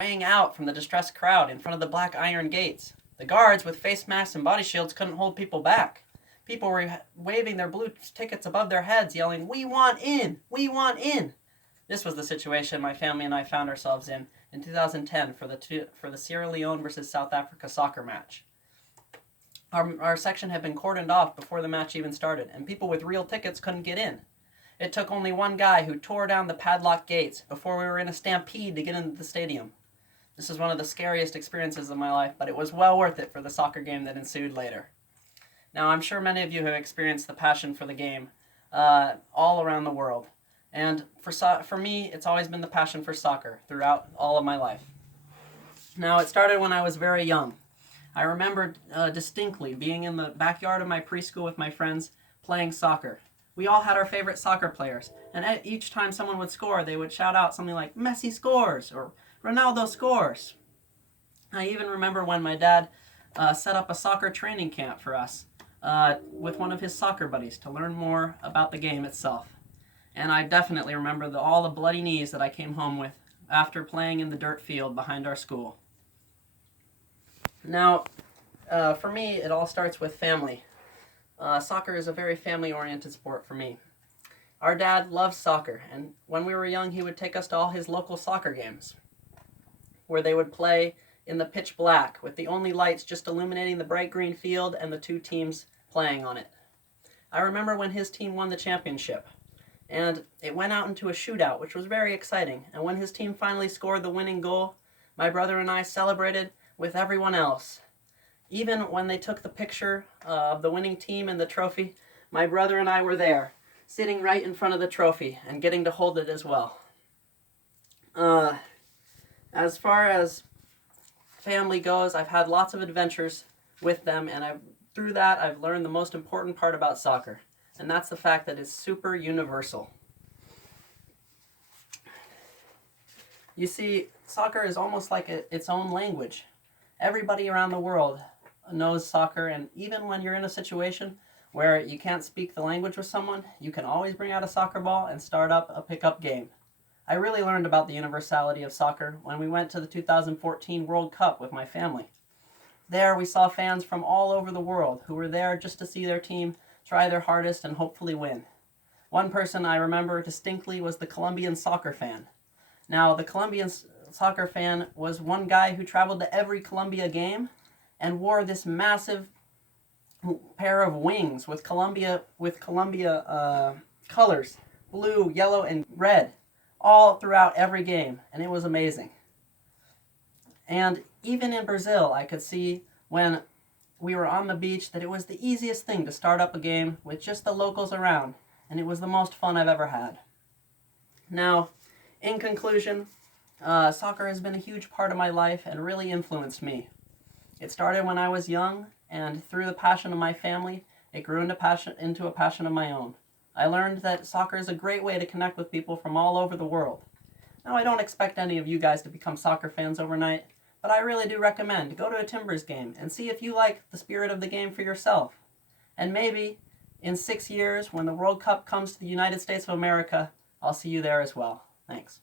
spraying out from the distressed crowd in front of the black iron gates. The guards with face masks and body shields couldn't hold people back. People were waving their blue tickets above their heads, yelling, "We want in! We want in!" This was the situation my family and I found ourselves in 2010 for the Sierra Leone versus South Africa soccer match. Our section had been cordoned off before the match even started, and people with real tickets couldn't get in. It took only one guy who tore down the padlocked gates before we were in a stampede to get into the stadium. This was one of the scariest experiences of my life, but it was well worth it for the soccer game that ensued later. Now, I'm sure many of you have experienced the passion for the game all around the world. And for me, it's always been the passion for soccer throughout all of my life. Now, it started when I was very young. I remember distinctly being in the backyard of my preschool with my friends playing soccer. We all had our favorite soccer players, and each time someone would score, they would shout out something like, "Messi scores!" or "Ronaldo scores!" I even remember when my dad set up a soccer training camp for us with one of his soccer buddies to learn more about the game itself. And I definitely remember all the bloody knees that I came home with after playing in the dirt field behind our school. Now, for me, it all starts with family. Soccer is a very family-oriented sport for me. Our dad loves soccer, and when we were young, he would take us to all his local soccer games, where they would play in the pitch black, with the only lights just illuminating the bright green field and the two teams playing on it. I remember when his team won the championship, and it went out into a shootout, which was very exciting. And when his team finally scored the winning goal, my brother and I celebrated with everyone else. Even when they took the picture of the winning team and the trophy, my brother and I were there, sitting right in front of the trophy and getting to hold it as well. As far as family goes, I've had lots of adventures with them, and through that I've learned the most important part about soccer, and that's the fact that it's super universal. You see, soccer is almost like its own language. Everybody around the world knows soccer, and even when you're in a situation where you can't speak the language with someone, you can always bring out a soccer ball and start up a pickup game. I really learned about the universality of soccer when we went to the 2014 World Cup with my family. There we saw fans from all over the world who were there just to see their team try their hardest and hopefully win. One person I remember distinctly was the Colombian soccer fan. Now, the Colombian soccer fan was one guy who traveled to every Colombia game and wore this massive pair of wings with Colombia colors, blue, yellow, and red, all throughout every game, and it was amazing. And even in Brazil, I could see when we were on the beach that it was the easiest thing to start up a game with just the locals around, and it was the most fun I've ever had. Now, in conclusion, soccer has been a huge part of my life and really influenced me. It started when I was young, and through the passion of my family, it grew into a passion of my own. I learned that soccer is a great way to connect with people from all over the world. Now, I don't expect any of you guys to become soccer fans overnight, but I really do recommend go to a Timbers game and see if you like the spirit of the game for yourself. And maybe in 6 years, when the World Cup comes to the United States of America, I'll see you there as well. Thanks.